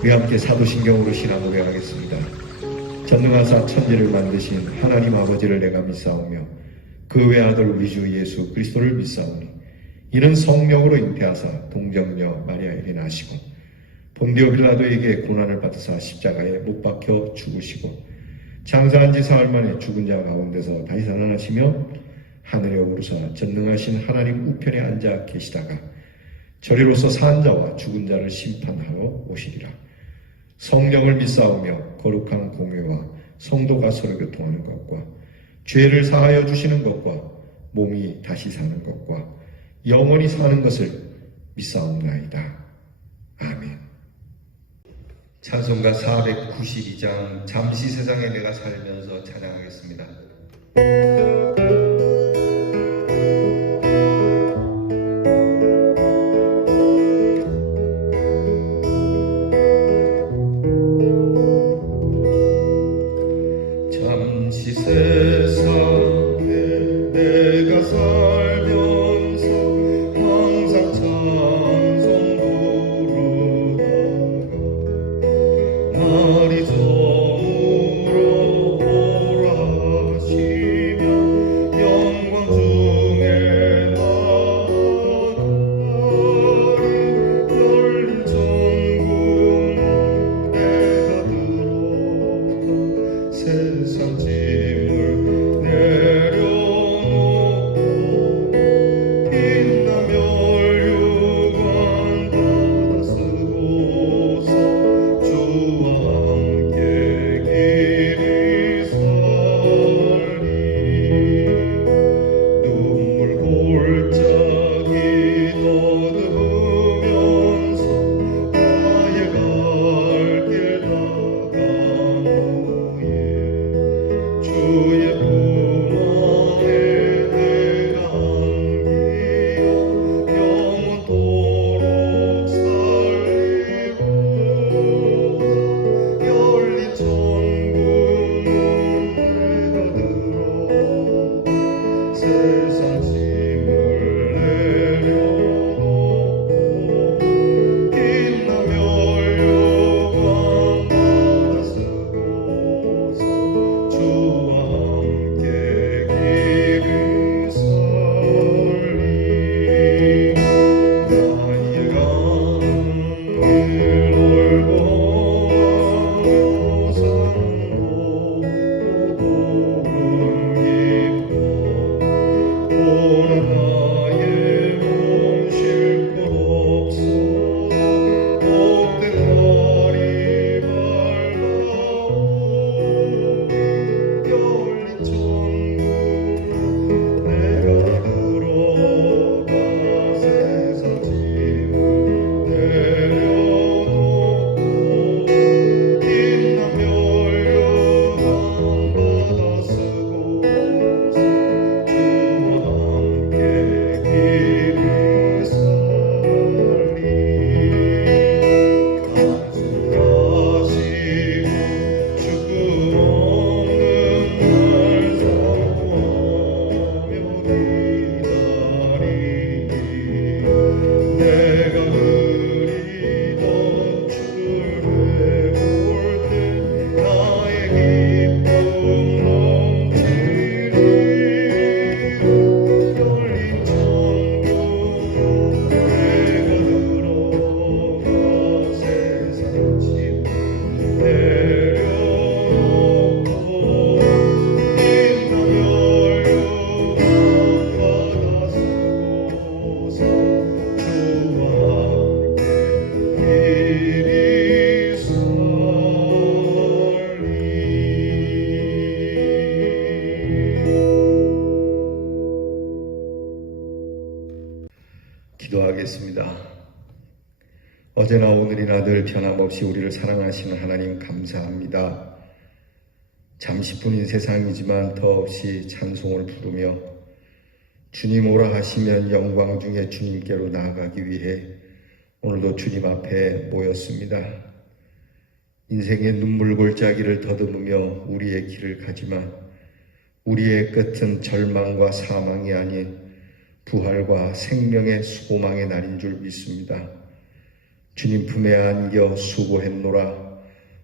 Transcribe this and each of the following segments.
우리 함께 사도신경으로 신앙 고백하겠습니다. 전능하사 천지를 만드신 하나님 아버지를 내가 믿사오며 그 외아들 우리 주 예수 그리스도를 믿사오니 이는 성령으로 잉태하사 동정녀 마리아에게 나시고 본디오 빌라도에게 고난을 받으사 십자가에 못 박혀 죽으시고 장사한 지 사흘 만에 죽은 자 가운데서 다시 살아나시며 하늘에 오르사 전능하신 하나님 우편에 앉아 계시다가 저리로서 산 자와 죽은 자를 심판하러 오시리라. 성령을 믿사오며 거룩한 공회와 성도가 서로 교통하는 것과 죄를 사하여 주시는 것과 몸이 다시 사는 것과 영원히 사는 것을 믿사옵나이다. 아멘. 찬송가 492장 잠시 세상에 내가 살면서 찬양하겠습니다. 잠시 세상에 내가 살면서 항상 찬송 부르다가 날이 저물어 오라 하시면 영광 중에 나아가리. 열린 천국 내가 들어가 세상 짐을 내려놓고 빛나며 율관 받아 쓰고서 주와 함께 길이 살리. 눈물 골짜기 더듬으면서 나의 갈 길 나간 후에 주의 품 안에 내가 안기어 영원토록 살리고 열린 천국 내가 들어가 세상 짐을 내려놓고 빛나며 율관 받아 쓰고서 주와 함께 길을 살리. 나의 가는 길 넓어하며 산도 고른 깊어 오늘 나의 몸 쉴 곳 없어도 복된 날이 밝아오. 열린 천국 내가 들어가 세상 짐을 내려놓고 빛나며 율관 받아 쓰고서 주와 함께 길이 살리. 단순하시고 죽음 없는 날 사모하며 기다리니 내가 그리던 주를 배울 때 나의 기쁨 넘치리. 열린 천국 내가 들어가 세상 짐을 내려놓고 빛나며 율관 받아 쓰고서 주와 함께 길이 살리. 기도하겠습니다. 어제나 오늘이나 늘 변함없이 우리를 사랑하시는 하나님 감사합니다. 잠시뿐인 세상이지만 더없이 찬송을 부르며 주님 오라 하시면 영광 중에 주님께로 나아가기 위해 오늘도 주님 앞에 모였습니다. 인생의 눈물 골짜기를 더듬으며 우리의 길을 가지만 우리의 끝은 절망과 사망이 아닌 부활과 생명의 소망의 날인 줄 믿습니다. 주님 품에 안겨 수고했노라.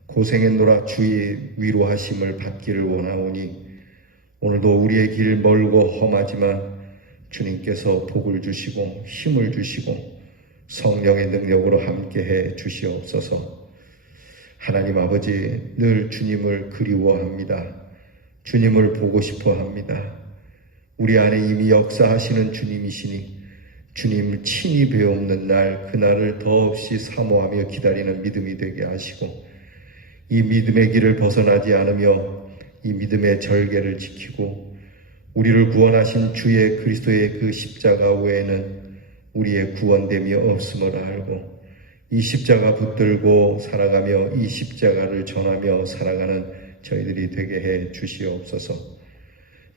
고생했노라. 주의 위로하심을 받기를 원하오니 오늘도 우리의 길 멀고 험하지만 주님께서 복을 주시고 힘을 주시고 성령의 능력으로 함께해 주시옵소서. 하나님 아버지, 늘 주님을 그리워합니다. 주님을 보고 싶어 합니다. 우리 안에 이미 역사하시는 주님이시니 주님 친히 배옵는 날, 그날을 더없이 사모하며 기다리는 믿음이 되게 하시고 이 믿음의 길을 벗어나지 않으며 이 믿음의 절개를 지키고 우리를 구원하신 주의 그리스도의 그 십자가 외에는 우리의 구원됨이 없음을 알고 이 십자가 붙들고 살아가며 이 십자가를 전하며 살아가는 저희들이 되게 해 주시옵소서.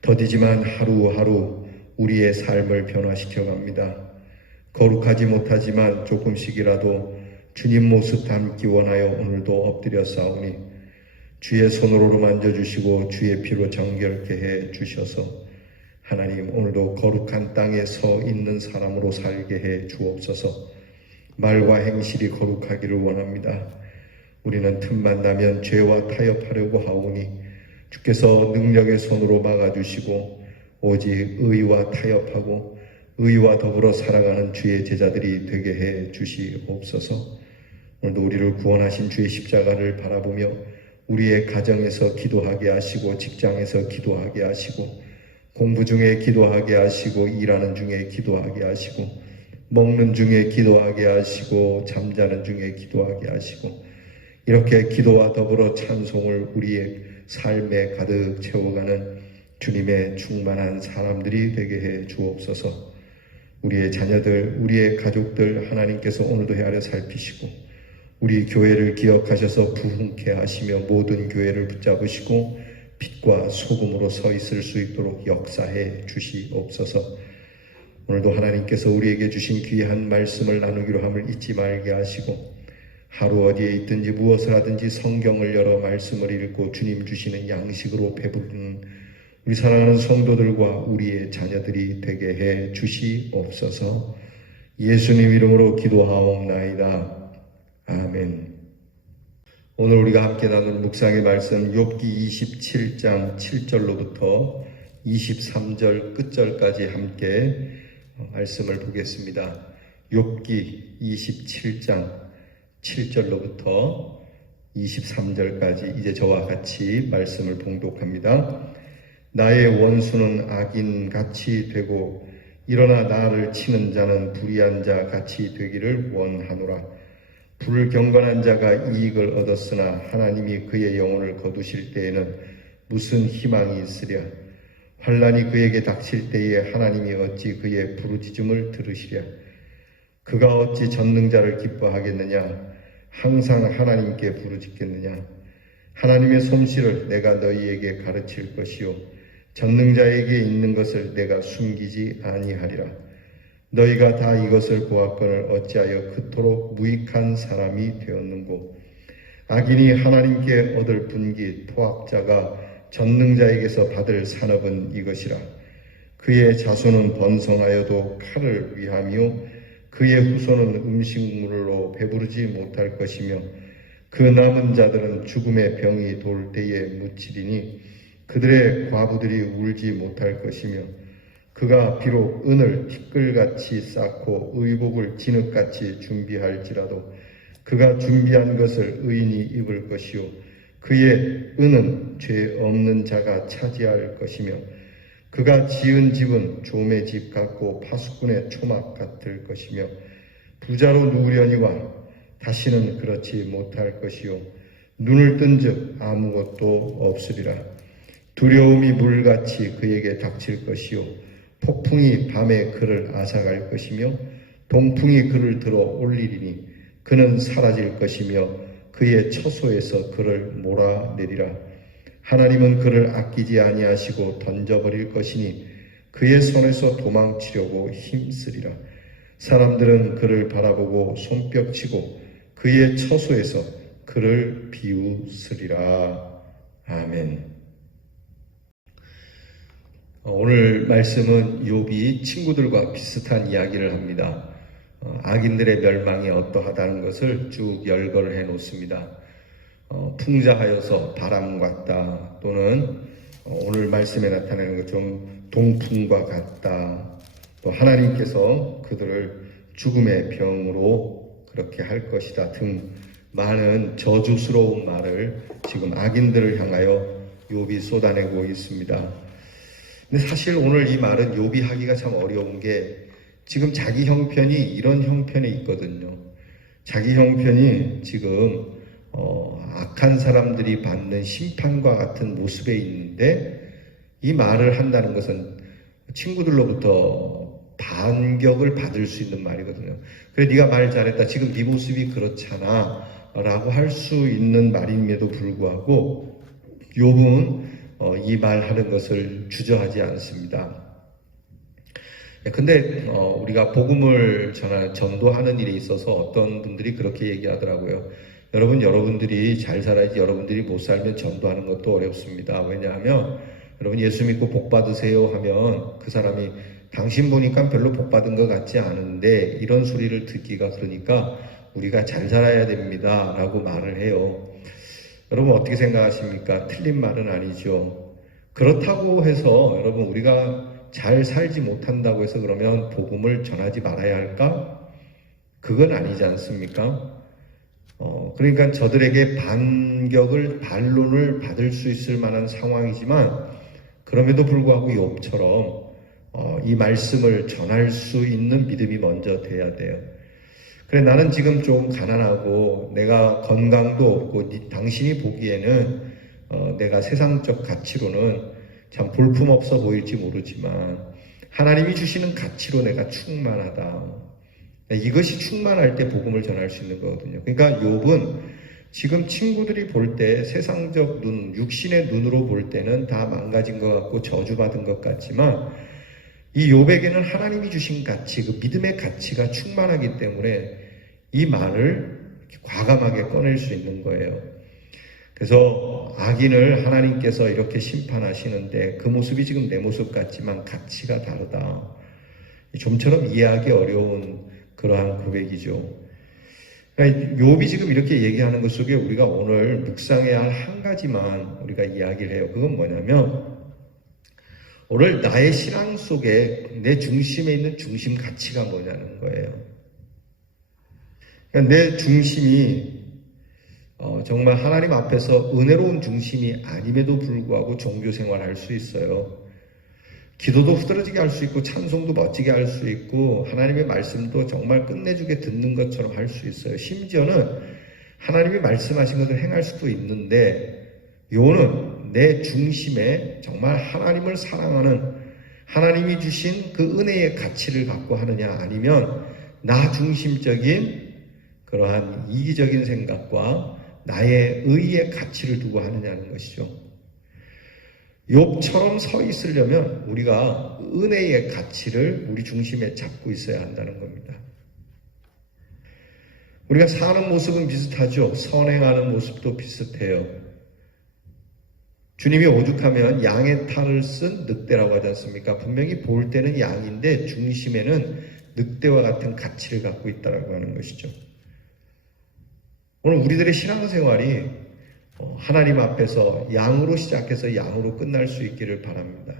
더디지만 하루하루 우리의 삶을 변화시켜 갑니다. 거룩하지 못하지만 조금씩이라도 주님 모습 닮기 원하여 오늘도 엎드려 싸우니 주의 손으로 만져주시고 주의 피로 정결케 해 주셔서 하나님, 오늘도 거룩한 땅에 서 있는 사람으로 살게 해 주옵소서. 말과 행실이 거룩하기를 원합니다. 우리는 틈만 나면 죄와 타협하려고 하오니 주께서 능력의 손으로 막아주시고 오직 의와 타협하고 의와 더불어 살아가는 주의 제자들이 되게 해 주시옵소서. 오늘도 우리를 구원하신 주의 십자가를 바라보며 우리의 가정에서 기도하게 하시고 직장에서 기도하게 하시고 공부 중에 기도하게 하시고 일하는 중에 기도하게 하시고 먹는 중에 기도하게 하시고 잠자는 중에 기도하게 하시고 이렇게 기도와 더불어 찬송을 우리의 삶에 가득 채워가는 주님의 충만한 사람들이 되게 해 주옵소서. 우리의 자녀들, 우리의 가족들 하나님께서 오늘도 헤아려 살피시고 우리 교회를 기억하셔서 부흥케 하시며 모든 교회를 붙잡으시고 빛과 소금으로 서 있을 수 있도록 역사해 주시옵소서. 오늘도 하나님께서 우리에게 주신 귀한 말씀을 나누기로 함을 잊지 말게 하시고 하루 어디에 있든지 무엇을 하든지 성경을 열어 말씀을 읽고 주님 주시는 양식으로 배부르는 우리 사랑하는 성도들과 우리의 자녀들이 되게 해 주시옵소서. 예수님 이름으로 기도하옵나이다. 아멘. 오늘 우리가 함께 나눌 묵상의 말씀 욥기 27장 7절로부터 23절 끝절까지 함께 말씀을 보겠습니다. 욥기 27장 7절로부터 23절까지 이제 저와 같이 말씀을 봉독합니다. 나의 원수는 악인같이 되고 일어나 나를 치는 자는 불의한 자 같이 되기를 원하노라. 불경건한 자가 이익을 얻었으나 하나님이 그의 영혼을 거두실 때에는 무슨 희망이 있으랴. 환난이 그에게 닥칠 때에 하나님이 어찌 그의 부르짖음을 들으시랴. 그가 어찌 전능자를 기뻐하겠느냐. 항상 하나님께 부르짖겠느냐. 하나님의 솜씨를 내가 너희에게 가르칠 것이요 전능자에게 있는 것을 내가 숨기지 아니하리라. 너희가 다 이것을 보았거늘 어찌하여 그토록 무익한 사람이 되었는고. 악인이 하나님께 얻을 분기 토학자가 전능자에게서 받을 산업은 이것이라. 그의 자손은 번성하여도 칼을 위하며 그의 후손은 음식물로 배부르지 못할 것이며 그 남은 자들은 죽음의 병이 돌 때에 묻히리니 그들의 과부들이 울지 못할 것이며 그가 비록 은을 티끌같이 쌓고 의복을 진흙같이 준비할지라도 그가 준비한 것을 의인이 입을 것이요 그의 은은 죄 없는 자가 차지할 것이며 그가 지은 집은 조매 집 같고 파수꾼의 초막 같을 것이며 부자로 누우려니와 다시는 그렇지 못할 것이요 눈을 뜬즉 아무것도 없으리라. 두려움이 물같이 그에게 닥칠 것이요 폭풍이 밤에 그를 앗아갈 것이며 동풍이 그를 들어 올리리니 그는 사라질 것이며 그의 처소에서 그를 몰아내리라. 하나님은 그를 아끼지 아니하시고 던져버릴 것이니 그의 손에서 도망치려고 힘쓰리라. 사람들은 그를 바라보고 손뼉치고 그의 처소에서 그를 비웃으리라. 아멘. 오늘 말씀은 욥이 친구들과 비슷한 이야기를 합니다. 악인들의 멸망이 어떠하다는 것을 쭉 열거를 해 놓습니다. 풍자하여서 바람 같다, 또는 오늘 말씀에 나타나는 것처럼 동풍과 같다, 또 하나님께서 그들을 죽음의 병으로 그렇게 할 것이다 등 많은 저주스러운 말을 지금 악인들을 향하여 욥이 쏟아내고 있습니다. 근데 사실 오늘 이 말은 욥이 하기가 참 어려운 게, 지금 자기 형편이 이런 형편에 있거든요. 자기 형편이 지금 악한 사람들이 받는 심판과 같은 모습에 있는데, 이 말을 한다는 것은 친구들로부터 반격을 받을 수 있는 말이거든요. 그래, 네가 말 잘했다, 지금 네 모습이 그렇잖아 라고 할 수 있는 말임에도 불구하고 욥은 이 말하는 것을 주저하지 않습니다. 근데 우리가 복음을 전도하는 일에 있어서 어떤 분들이 그렇게 얘기하더라고요. 여러분들이 잘 살아야지, 여러분들이 못 살면 전도하는 것도 어렵습니다. 왜냐하면 여러분 예수 믿고 복 받으세요 하면 그 사람이 당신 보니까 별로 복 받은 것 같지 않은데, 이런 소리를 듣기가 그러니까 우리가 잘 살아야 됩니다 라고 말을 해요. 여러분 어떻게 생각하십니까? 틀린 말은 아니죠. 그렇다고 해서 여러분 우리가 잘 살지 못한다고 해서 그러면 복음을 전하지 말아야 할까? 그건 아니지 않습니까? 그러니까 저들에게 반론을 받을 수 있을 만한 상황이지만, 그럼에도 불구하고 욥처럼 이 말씀을 전할 수 있는 믿음이 먼저 돼야 돼요. 그래, 나는 지금 좀 가난하고 내가 건강도 없고 당신이 보기에는 내가 세상적 가치로는 참 볼품없어 보일지 모르지만 하나님이 주시는 가치로 내가 충만하다. 이것이 충만할 때 복음을 전할 수 있는 거거든요. 그러니까 욥은 지금 친구들이 볼 때 세상적 눈, 육신의 눈으로 볼 때는 다 망가진 것 같고 저주받은 것 같지만, 이 욥에게는 하나님이 주신 가치, 그 믿음의 가치가 충만하기 때문에 이 말을 과감하게 꺼낼 수 있는 거예요. 그래서 악인을 하나님께서 이렇게 심판하시는데 그 모습이 지금 내 모습 같지만 가치가 다르다. 좀처럼 이해하기 어려운 그러한 고백이죠. 그러니까 욥이 지금 이렇게 얘기하는 것 속에 우리가 오늘 묵상해야 할 한 가지만 우리가 이야기를 해요. 그건 뭐냐면, 오늘 나의 신앙 속에 내 중심에 있는 중심 가치가 뭐냐는 거예요. 그러니까 내 중심이 정말 하나님 앞에서 은혜로운 중심이 아님에도 불구하고 종교 생활할 수 있어요. 기도도 흐드러지게 할 수 있고 찬송도 멋지게 할 수 있고 하나님의 말씀도 정말 끝내주게 듣는 것처럼 할 수 있어요. 심지어는 하나님이 말씀하신 것을 행할 수도 있는데, 요는 내 중심에 정말 하나님을 사랑하는, 하나님이 주신 그 은혜의 가치를 갖고 하느냐, 아니면 나 중심적인 그러한 이기적인 생각과 나의 의의 가치를 두고 하느냐는 것이죠. 욥처럼 서 있으려면 우리가 은혜의 가치를 우리 중심에 잡고 있어야 한다는 겁니다. 우리가 사는 모습은 비슷하죠. 선행하는 모습도 비슷해요. 주님이 오죽하면 양의 탈을 쓴 늑대라고 하지 않습니까? 분명히 볼 때는 양인데 중심에는 늑대와 같은 가치를 갖고 있다고 하는 것이죠. 오늘 우리들의 신앙생활이 하나님 앞에서 양으로 시작해서 양으로 끝날 수 있기를 바랍니다.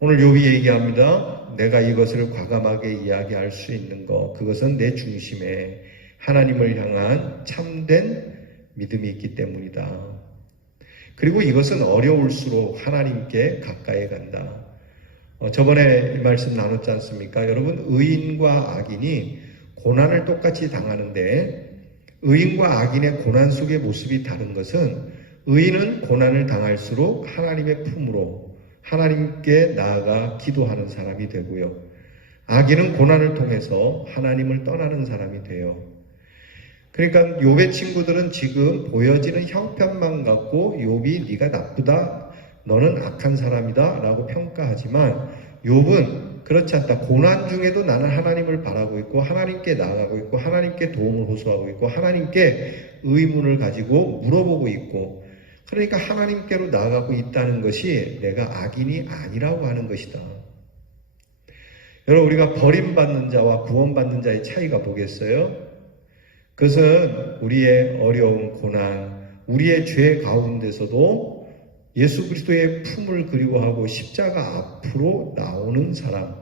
오늘 욥이 얘기합니다. 내가 이것을 과감하게 이야기할 수 있는 것, 그것은 내 중심에 하나님을 향한 참된 믿음이 있기 때문이다. 그리고 이것은 어려울수록 하나님께 가까이 간다. 저번에 이 말씀 나눴지 않습니까? 여러분, 의인과 악인이 고난을 똑같이 당하는데, 의인과 악인의 고난 속의 모습이 다른 것은, 의인은 고난을 당할수록 하나님의 품으로 하나님께 나아가 기도하는 사람이 되고요, 악인은 고난을 통해서 하나님을 떠나는 사람이 돼요. 그러니까 욥의 친구들은 지금 보여지는 형편만 갖고 욥이 네가 나쁘다, 너는 악한 사람이다 라고 평가하지만, 욥은 그렇지 않다. 고난 중에도 나는 하나님을 바라고 있고 하나님께 나아가고 있고 하나님께 도움을 호소하고 있고 하나님께 의문을 가지고 물어보고 있고, 그러니까 하나님께로 나아가고 있다는 것이 내가 악인이 아니라고 하는 것이다. 여러분, 우리가 버림받는 자와 구원받는 자의 차이가 뭐겠어요? 그것은 우리의 어려움, 고난, 우리의 죄 가운데서도 예수 그리스도의 품을 그리워하고 십자가 앞으로 나오는 사람,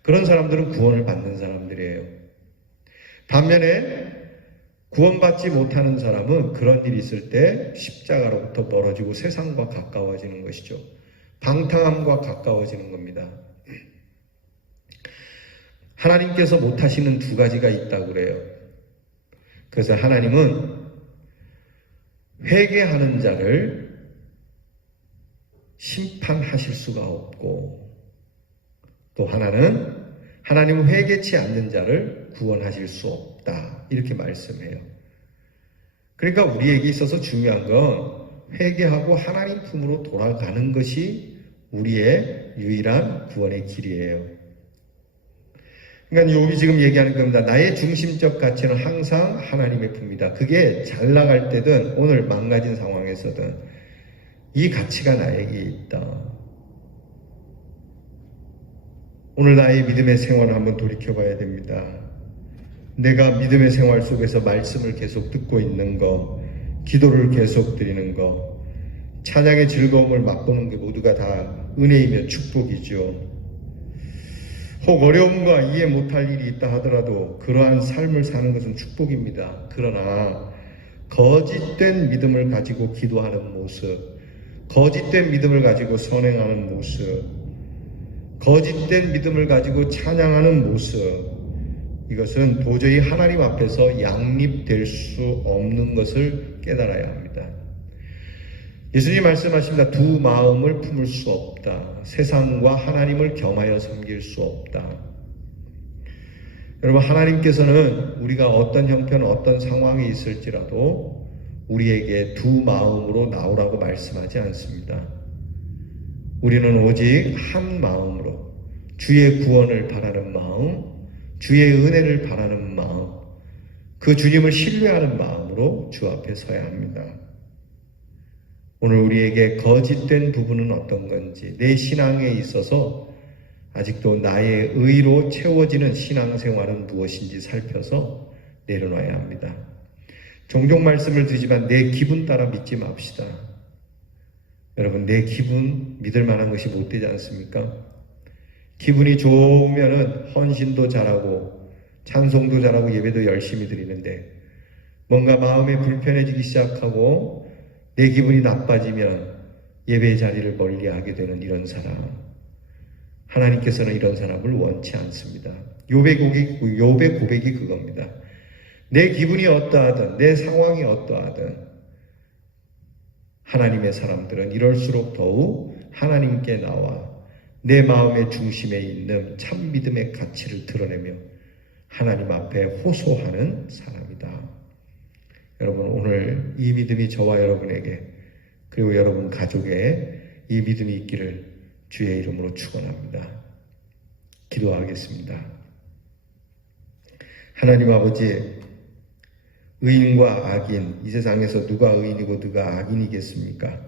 그런 사람들은 구원을 받는 사람들이에요. 반면에 구원받지 못하는 사람은 그런 일이 있을 때 십자가로부터 멀어지고 세상과 가까워지는 것이죠. 방탕함과 가까워지는 겁니다. 하나님께서 못하시는 두 가지가 있다고 그래요. 그래서 하나님은 회개하는 자를 심판하실 수가 없고, 또 하나는 하나님은 회개치 않는 자를 구원하실 수 없다, 이렇게 말씀해요. 그러니까 우리에게 있어서 중요한 건 회개하고 하나님 품으로 돌아가는 것이 우리의 유일한 구원의 길이에요. 그러니까 여기 지금 얘기하는 겁니다. 나의 중심적 가치는 항상 하나님의 품이다. 그게 잘 나갈 때든 오늘 망가진 상황에서든 이 가치가 나에게 있다. 오늘 나의 믿음의 생활을 한번 돌이켜봐야 됩니다. 내가 믿음의 생활 속에서 말씀을 계속 듣고 있는 거, 기도를 계속 드리는 거, 찬양의 즐거움을 맛보는 게 모두가 다 은혜이며 축복이죠. 혹 어려움과 이해 못할 일이 있다 하더라도 그러한 삶을 사는 것은 축복입니다. 그러나 거짓된 믿음을 가지고 기도하는 모습, 거짓된 믿음을 가지고 선행하는 모습, 거짓된 믿음을 가지고 찬양하는 모습, 이것은 도저히 하나님 앞에서 양립될 수 없는 것을 깨달아야 합니다. 예수님 말씀하십니다. 두 마음을 품을 수 없다. 세상과 하나님을 겸하여 섬길 수 없다. 여러분, 하나님께서는 우리가 어떤 형편, 어떤 상황에 있을지라도 우리에게 두 마음으로 나오라고 말씀하지 않습니다. 우리는 오직 한 마음으로 주의 구원을 바라는 마음, 주의 은혜를 바라는 마음, 그 주님을 신뢰하는 마음으로 주 앞에 서야 합니다. 오늘 우리에게 거짓된 부분은 어떤 건지, 내 신앙에 있어서 아직도 나의 의로 채워지는 신앙생활은 무엇인지 살펴서 내려놔야 합니다. 종종 말씀을 드리지만 내 기분 따라 믿지 맙시다. 여러분, 내 기분 믿을 만한 것이 못 되지 않습니까? 기분이 좋으면은 헌신도 잘하고 찬송도 잘하고 예배도 열심히 드리는데, 뭔가 마음이 불편해지기 시작하고 내 기분이 나빠지면 예배 자리를 멀리하게 되는 이런 사람, 하나님께서는 이런 사람을 원치 않습니다. 욥의 고백이 그겁니다. 내 기분이 어떠하든 내 상황이 어떠하든 하나님의 사람들은 이럴수록 더욱 하나님께 나와 내 마음의 중심에 있는 참 믿음의 가치를 드러내며 하나님 앞에 호소하는 사람이다. 여러분, 오늘 이 믿음이 저와 여러분에게, 그리고 여러분 가족에 이 믿음이 있기를 주의 이름으로 축원합니다. 기도하겠습니다. 하나님 아버지, 의인과 악인, 이 세상에서 누가 의인이고 누가 악인이겠습니까?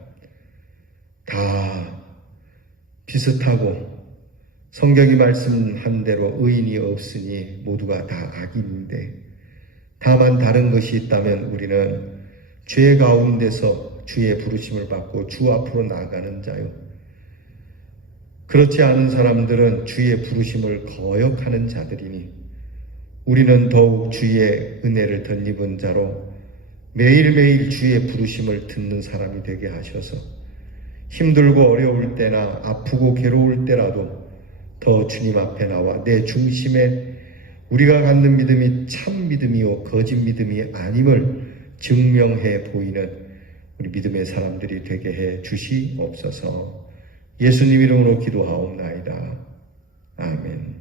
다 비슷하고 성경이 말씀한 대로 의인이 없으니 모두가 다 악인인데, 다만 다른 것이 있다면 우리는 죄 가운데서 주의 부르심을 받고 주 앞으로 나아가는 자요, 그렇지 않은 사람들은 주의 부르심을 거역하는 자들이니 우리는 더욱 주의 은혜를 덧입은 자로 매일매일 주의 부르심을 듣는 사람이 되게 하셔서 힘들고 어려울 때나 아프고 괴로울 때라도 더 주님 앞에 나와 내 중심에 우리가 갖는 믿음이 참 믿음이요 거짓 믿음이 아님을 증명해 보이는 우리 믿음의 사람들이 되게 해 주시옵소서. 예수님 이름으로 기도하옵나이다. 아멘.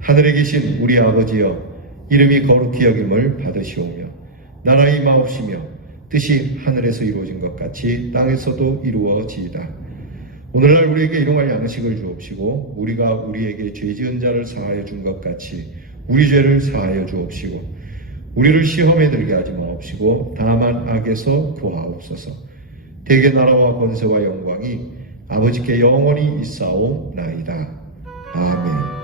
하늘에 계신 우리 아버지여, 이름이 거룩히 여김을 받으시오며 나라의 임하옵시며 뜻이 하늘에서 이루어진 것 같이 땅에서도 이루어지이다. 오늘날 우리에게 일용할 양식을 주옵시고 우리가 우리에게 죄 지은 자를 사하여 준 것 같이 우리 죄를 사하여 주옵시고 우리를 시험에 들게 하지 마옵시고 다만 악에서 구하옵소서. 대개 나라와 권세와 영광이 아버지께 영원히 있사오나이다. 아멘.